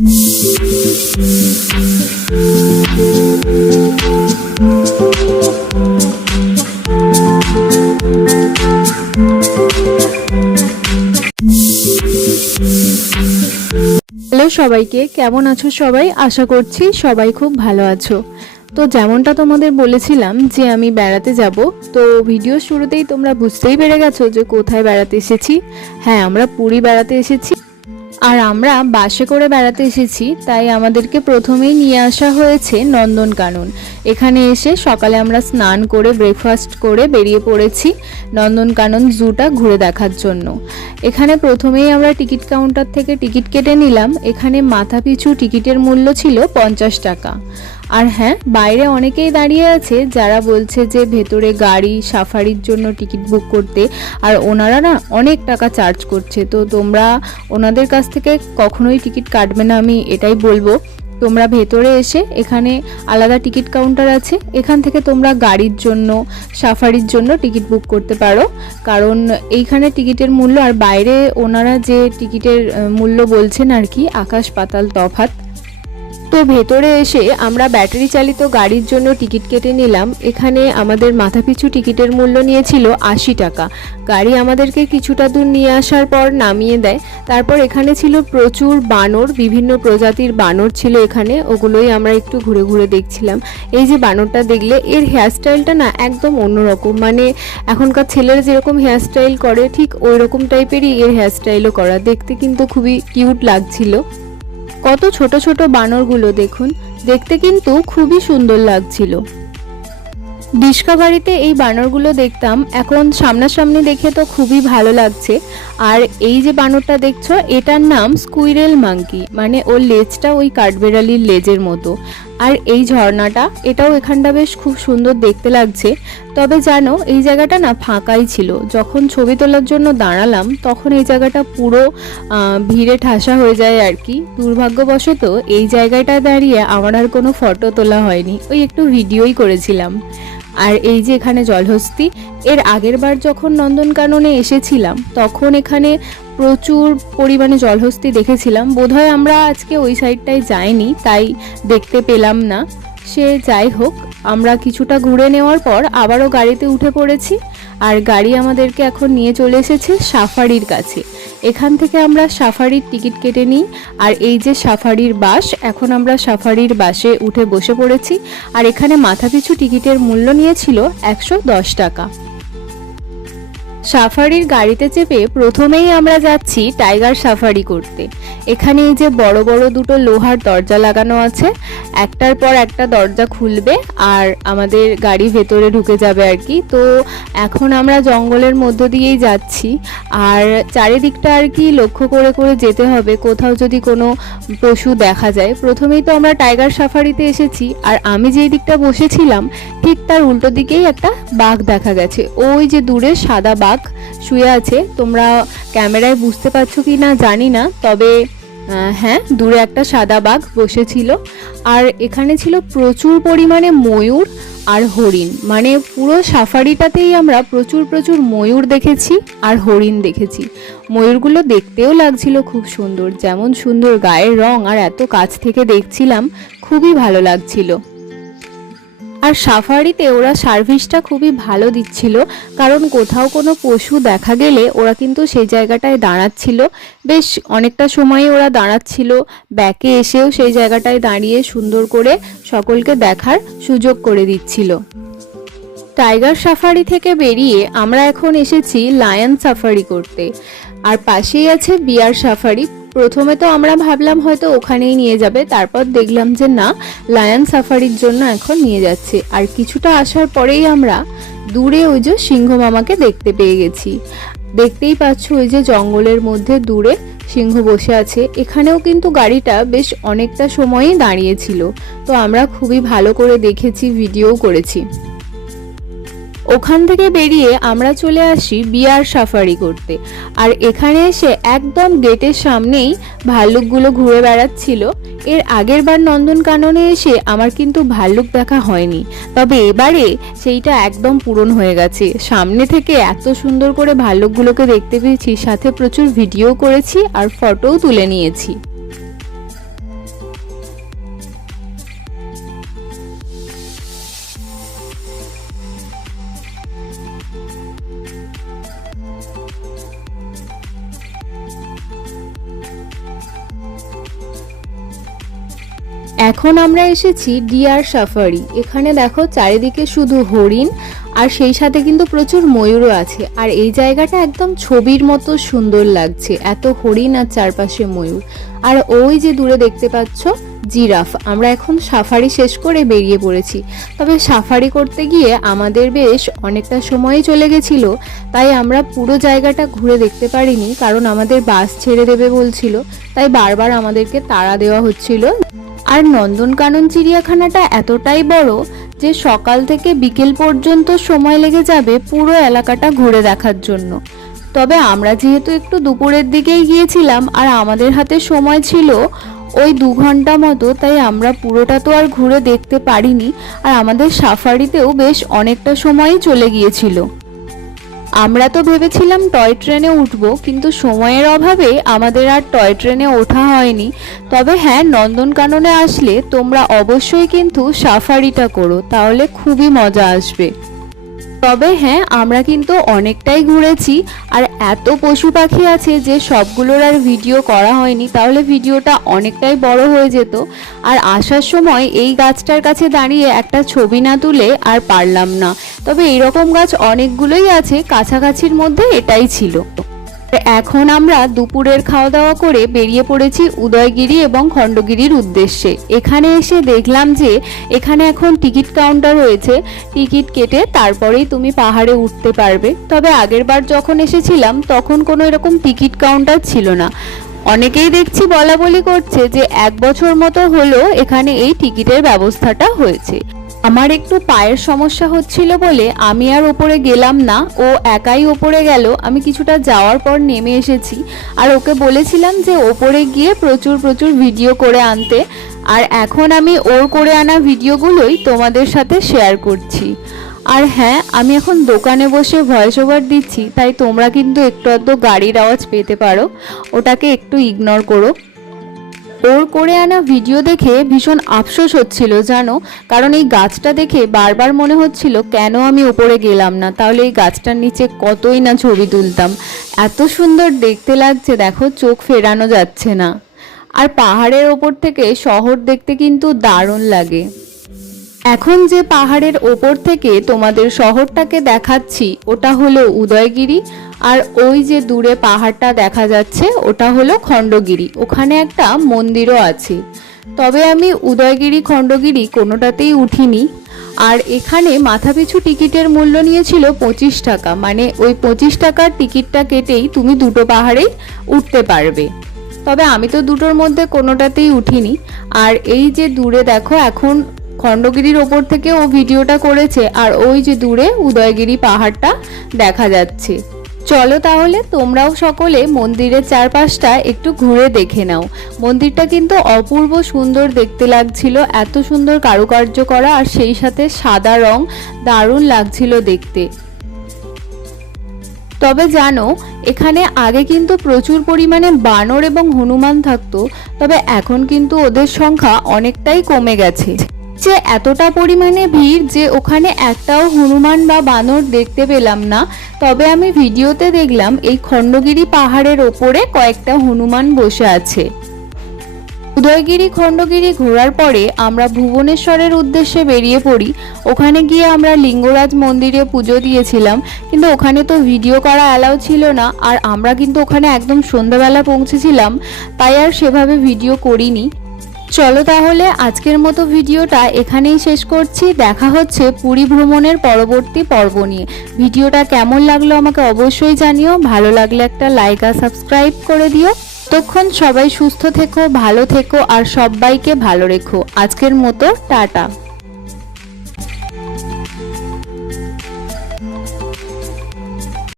Hello সবাইকে, কেমন আছো সবাই? আশা করছি সবাই খুব ভালো আছো। তো যেমনটা তোমাদের বলেছিলাম যে আমি বেড়াতে যাব, তো ভিডিও শুরুতেই তোমরা বুঝতেই পেরে গেছো যে কোথায় বেড়াতে এসেছি। হ্যাঁ আমরা পুরী বেড়াতে এসেছি। আর আমরা বাসে করে বেড়াতে এসেছি, তাই আমাদেরকে প্রথমেই নিয়ে আসা হয়েছে নন্দনকানন এখানে এসে সকালে আমরা স্নান করে ব্রেকফাস্ট করে বেরিয়ে পড়েছি নন্দনকানন জুটা ঘুরে দেখার জন্য। এখানে প্রথমেই আমরা টিকিট কাউন্টার থেকে টিকিট কেটে নিলাম। এখানে মাথাপিছু টিকিটের মূল্য ছিল পঞ্চাশ টাকা। আর হ্যাঁ বাইরে অনেকেই দাঁড়িয়ে আছে যারা বলছে যে ভেতরে গাড়ি, সাফারির জন্য টিকিট বুক করতে, আর ওনারা না অনেক টাকা চার্জ করছে। তো তোমরা ওনাদের কাছ থেকে কখনোই টিকিট কাটবে না, আমি এটাই বলব। তোমরা ভেতরে এসে এখানে আলাদা টিকিট কাউন্টার আছে, এখান থেকে তোমরা গাড়ির জন্য, সাফারির জন্য টিকিট বুক করতে পারো। কারণ এইখানে টিকিটের মূল্য, আর বাইরে ওনারা যে টিকিটের মূল্য বলছেন আর কি, আকাশ পাতাল তফাৎ তো ভেতরে এসে আমরা ব্যাটারি চালিত গাড়ির জন্য টিকিট কেটে নিলাম। এখানে আমাদের মাথাপিছু টিকিটের মূল্য নিয়েছিল আশি টাকা। গাড়ি আমাদেরকে কিছুটা দূর নিয়ে আসার পর নামিয়ে দেয়। তারপর এখানে ছিল প্রচুর বানর, বিভিন্ন প্রজাতির বানর ছিল এখানে। ওগুলোই আমরা একটু ঘুরে ঘুরে দেখছিলাম। এই যে বানরটা দেখলে, এর হেয়ারস্টাইলটা না একদম অন্যরকম। মানে এখনকার ছেলেরা যেরকম হেয়ারস্টাইল করে, ঠিক ওই রকম টাইপেরই এর হেয়ারস্টাইলও করা। দেখতে কিন্তু খুবই কিউট লাগছিল। কত ছোট ছোট বানরগুলো দেখুন। দেখতে কিন্তু খুবই সুন্দর লাগছিল। ডিসকাভারিতে এই বানরগুলো দেখতাম, এখন সামনাসামনি দেখে তো খুবই ভালো লাগছে। আর এই যে বানরটা দেখছ, এটার নাম স্কুইরেল মাঙ্কি মানে ওর লেজটা ওই কাঠবেড়ালির লেজের মতো। আর এই ঝর্ণাটা, এটাও এখানটা বেশ খুব সুন্দর দেখতে লাগছে। তবে জানো, এই জায়গাটা না ফাঁকাই ছিল। যখন ছবি তোলার জন্য দাঁড়ালাম, তখন এই জায়গাটা পুরো ভিড়ে ঠাসা হয়ে যায় আর কি। দুর্ভাগ্যবশত এই জায়গাটায় দাঁড়িয়ে আমার আর কোনো ফটো তোলা হয়নি। ওই একটু ভিডিওই করেছিলাম। আর এই যে এখানে জলহস্তি, এর আগের বার যখন নন্দনকাননে এসেছিলাম, তখন এখানে প্রচুর পরিমাণে জলহস্তি দেখেছিলাম। বোধহয় আমরা আজকে ওই সাইডটায় যাইনি, তাই দেখতে পেলাম না। সে যাই হোক, আমরা কিছুটা ঘুরে নেওয়ার পর আবারও গাড়িতে উঠে পড়েছি আর গাড়ি আমাদেরকে এখন নিয়ে চলে এসেছে সাফারির কাছে। এখান থেকে আমরা সাফারির টিকিট কেটে নিই আর এই যে সাফারির বাস, এখন আমরা সাফারির বাসে উঠে বসে পড়েছি আর এখানে মাথাপিছু টিকিটের মূল্য নিয়েছিল একশো দশ টাকা। সাফারির গাড়িতে চেপে প্রথমেই আমরা যাচ্ছি টাইগার সাফারি করতে। এখানে এই যে বড় বড় দুটো লোহার দরজা লাগানো আছে, একটার পর একটা দরজা খুলবে আর আমাদের গাড়ি ভেতরে ঢুকে যাবে আর কি। তো এখন আমরা জঙ্গলের মধ্য দিয়েই যাচ্ছি আর চারিদিকটা আর কি লক্ষ্য করে করে যেতে হবে, কোথাও যদি কোনো পশু দেখা যায়। প্রথমেই তো আমরা টাইগার সাফারিতে এসেছি আর আমি যেই দিকটা বসেছিলাম, ঠিক তার উল্টো দিকেই একটা বাঘ দেখা গেছে। ওই যে দূরে সাদা বাঘ শুয়ে আছে। তোমরা ক্যামেরায় বুঝতে পারছ কি না জানি না, তবে হ্যাঁ দূরে একটা সাদা বাঘ বসেছিল। আর এখানে ছিল প্রচুর পরিমাণে ময়ূর আর হরিণ। মানে পুরো সাফারিটাতেই আমরা প্রচুর প্রচুর ময়ূর দেখেছি আর হরিণ দেখেছি। ময়ূরগুলো দেখতেও লাগছিল খুব সুন্দর। যেমন সুন্দর গায়ের রং আর এত কাছ থেকে দেখছিলাম, খুবই ভালো লাগছিল। আর সাফারিতে ওরা সার্ভিসটা খুবই ভালো দিচ্ছিল। কারণ কোথাও কোনো পশু দেখা গেলে ওরা কিন্তু সেই জায়গাটায় দাঁড়াচ্ছিল। বেশ অনেকটা সময় ওরা দাঁড়াচ্ছিল। ব্যাকে এসেও সেই জায়গাটায় দাঁড়িয়ে সুন্দর করে সকলকে দেখার সুযোগ করে দিচ্ছিল। টাইগার সাফারি থেকে বেরিয়ে আমরা এখন এসেছি লায়ন সাফারি করতে। আর পাশেই আছে বিয়ার সাফারি প্রথমে তো আমরা ভাবলাম হয়তো ওখানেই নিয়ে যাবে, তারপর দেখলাম যে না, লায়ন সাফারির জন্য এখন নিয়ে যাচ্ছে। আর কিছুটা আসার পরেই আমরা দূরে ওই যে সিংহ মামাকে দেখতে পেয়ে গেছি। দেখতেই পাচ্ছ ওই যে জঙ্গলের মধ্যে দূরে সিংহ বসে আছে। এখানেও কিন্তু গাড়িটা বেশ অনেকটা সময়ই দাঁড়িয়েছিল। তো আমরা খুবই ভালো করে দেখেছি, ভিডিও করেছি। ওখান থেকে বেরিয়ে আমরা চলে আসি বিয়ার সাফারি করতে। আর এখানে এসে একদম গেটের সামনেই ভাল্লুকগুলো ঘুরে বেড়াচ্ছিল। এর আগের বার নন্দনকাননে এসে আমার কিন্তু ভাল্লুক দেখা হয়নি। তবে এবারে সেইটা একদম পূরণ হয়ে গেছে। সামনে থেকে এত সুন্দর করে ভাল্লুকগুলোকে দেখতে পেয়েছি, সাথে প্রচুর ভিডিও করেছি আর ফটোও তুলে নিয়েছি। এখন আমরা এসেছি ডিয়ার সাফারি। এখানে দেখো চারিদিকে শুধু হরিণ, আর সেই সাথে কিন্তু প্রচুর ময়ূরও আছে। আর এই জায়গাটা একদম ছবির মতো সুন্দর লাগছে, এত হরিণ আর চারপাশে ময়ূর। আর ওই যে দূরে দেখতে পাচ্ছ, জিরাফ। আমরা এখন সাফারি শেষ করে বেরিয়ে পড়েছি। তবে সাফারি করতে গিয়ে আমাদের বেশ অনেকটা সময়ই চলে গেছিল, তাই আমরা পুরো জায়গাটা ঘুরে দেখতে পারিনি, কারণ আমাদের বাস ছেড়ে দেবে বলছিল, তাই বারবার আমাদেরকে তাড়া দেওয়া হচ্ছিল। আর নন্দনকানন চিড়িয়াখানাটা এতটাই বড় যে সকাল থেকে বিকেল পর্যন্ত সময় লেগে যাবে পুরো এলাকাটা ঘুরে দেখার জন্য। তবে আমরা যেহেতু একটু দুপুরের দিকেই গিয়েছিলাম আর আমাদের হাতে সময় ছিল ওই দু ঘণ্টা মতো, তাই আমরা পুরোটা তো আর ঘুরে দেখতে পারিনি। আর আমাদের সাফারিতেও বেশ অনেকটা সময়ই চলে গিয়েছিল। আমরা তো ভেবেছিলাম টয় ট্রেনে উঠব, কিন্তু সময়ের অভাবে আমাদের আর টয় ট্রেনে ওঠা হয়নি। তবে হ্যাঁ নন্দনকাননে আসলে তোমরা অবশ্যই কিন্তু সাফারিটা করো, তাহলে খুবই মজা আসবে। তবে হ্যাঁ আমরা কিন্তু অনেকটাই ঘুরেছি। আর এত পশু পাখি আছে যে সবগুলোর আর ভিডিও করা হয়নি, তাহলে ভিডিওটা অনেকটাই বড় হয়ে যেত। আর আসার সময় এই গাছটার কাছে দাঁড়িয়ে একটা ছবি না তুলে আর পারলাম না। তবে এরকম গাছ অনেকগুলোই আছে, কাছাকাছির মধ্যে এটাই ছিল। এখন আমরা দুপুরের খাওয়া দাওয়া করে বেরিয়ে পড়েছি উদয়গিরি এবং খণ্ডগিরির উদ্দেশ্যে। এখানে এসে দেখলাম যে এখানে এখন টিকিট কাউন্টার রয়েছে। টিকিট কেটে তারপরেই তুমি পাহাড়ে উঠতে পারবে। তবে আগের বার যখন এসেছিলাম, তখন কোনো এরকম টিকিট কাউন্টার ছিল না। অনেকেই দেখছি বলা বলি করছে যে এক বছর মতো হলো এখানে এই টিকিটের ব্যবস্থাটা হয়েছে। আমার একটু পায়ের সমস্যা হচ্ছিল বলে আমি আর ওপরে গেলাম না। ও একাই ওপরে গেল। আমি কিছুটা যাওয়ার পর নেমে এসেছি। আর ওকে বলেছিলাম যে ওপরে গিয়ে প্রচুর প্রচুর ভিডিও করে আনতে। আর এখন আমি ওর করে আনা ভিডিওগুলোই তোমাদের সাথে শেয়ার করছি। আর হ্যাঁ আমি এখন দোকানে বসে ভয়েস ওভার দিচ্ছি, তাই তোমরা কিন্তু একটু আধটু গাড়ির আওয়াজ পেতে পারো। ওটাকে একটু ইগনোর করো। ওর করে আনা ভিডিও দেখে ভীষণ আফসোস হচ্ছিল, জানো? কারণ এই গাছটা দেখে বারবার মনে হচ্ছিল, কেন আমি উপরে গেলাম না? তাহলে এই গাছটার নিচে কতই না ছবি তুলতাম? এত সুন্দর দেখতে লাগছে, দেখো, চোখ ফেরানো যাচ্ছে না। আর পাহাড়ের ওপর থেকে শহর দেখতে কিন্তু দারুণ লাগে। এখন যে পাহাড়ের ওপর থেকে তোমাদের শহরটাকে দেখাচ্ছি, ওটা হলো উদয়গিরি। আর ওই যে দূরে পাহাড়টা দেখা যাচ্ছে, ওটা হলো খণ্ডগিরি। ওখানে একটা মন্দিরও আছে। তবে আমি উদয়গিরি, খণ্ডগিরি কোনোটাতেই উঠিনি। আর এখানে মাথাপিছু টিকিটের মূল্য নিয়েছিল পঁচিশ টাকা। মানে ওই পঁচিশ টাকার টিকিটটা কেটেই তুমি দুটো পাহাড়েই উঠতে পারবে। তবে আমি তো দুটোর মধ্যে কোনোটাতেই উঠিনি। আর এই যে দূরে দেখো, এখন খণ্ডগিরির ওপর থেকে ও ভিডিওটা করেছে, আর ওই যে দূরে উদয়গিরি পাহাড়টা দেখা যাচ্ছে। চলো তাহলে তোমরাও সকলে মন্দিরের চারপাশটা একটু ঘুরে দেখে নাও। মন্দিরটা কিন্তু অপূর্ব সুন্দর দেখতে লাগছিল, এত সুন্দর কারুকার্য করা আর সেই সাথে সাদা রং দারুণ লাগছিল দেখতে। তবে জানো, এখানে আগে কিন্তু প্রচুর পরিমাণে বানর এবং হনুমান থাকতো, তবে এখন কিন্তু ওদের সংখ্যা অনেকটাই কমে গেছে। যে এতটা পরিমাণে ভিড় যে ওখানে একটাও হনুমান বা বানর দেখতে পেলাম না, তবে আমি ভিডিওতে দেখলাম এই খণ্ডগিরি পাহাড়ের ওপরে কয়েকটা হনুমান বসে আছে। উদয়গিরি খণ্ডগিরি ঘোরার পরে আমরা ভুবনেশ্বরের উদ্দেশ্যে বেরিয়ে পড়ি। ওখানে গিয়ে আমরা লিঙ্গরাজ মন্দিরে পুজো দিয়েছিলাম, কিন্তু ওখানে তো ভিডিও করা অ্যালাউ ছিল না, আর আমরা কিন্তু ওখানে একদম সন্ধ্যাবেলা পৌঁছেছিলাম, তাই আর সেভাবে ভিডিও করিনি। চলো তাহলে আজকের মতো ভিডিওটা এখানেই শেষ করছি। দেখা হচ্ছে পুরী ভ্রমণের পরবর্তী পর্ব নিয়ে। ভিডিওটা কেমন লাগল আমাকে অবশ্যই জানিও। ভালো লাগলে একটা লাইক আর সাবস্ক্রাইব করে দিও। ততক্ষণ সবাই সুস্থ থেকো, ভালো থেকো আর সবাইকে ভালো রেখো। আজকের মতো, টাটা।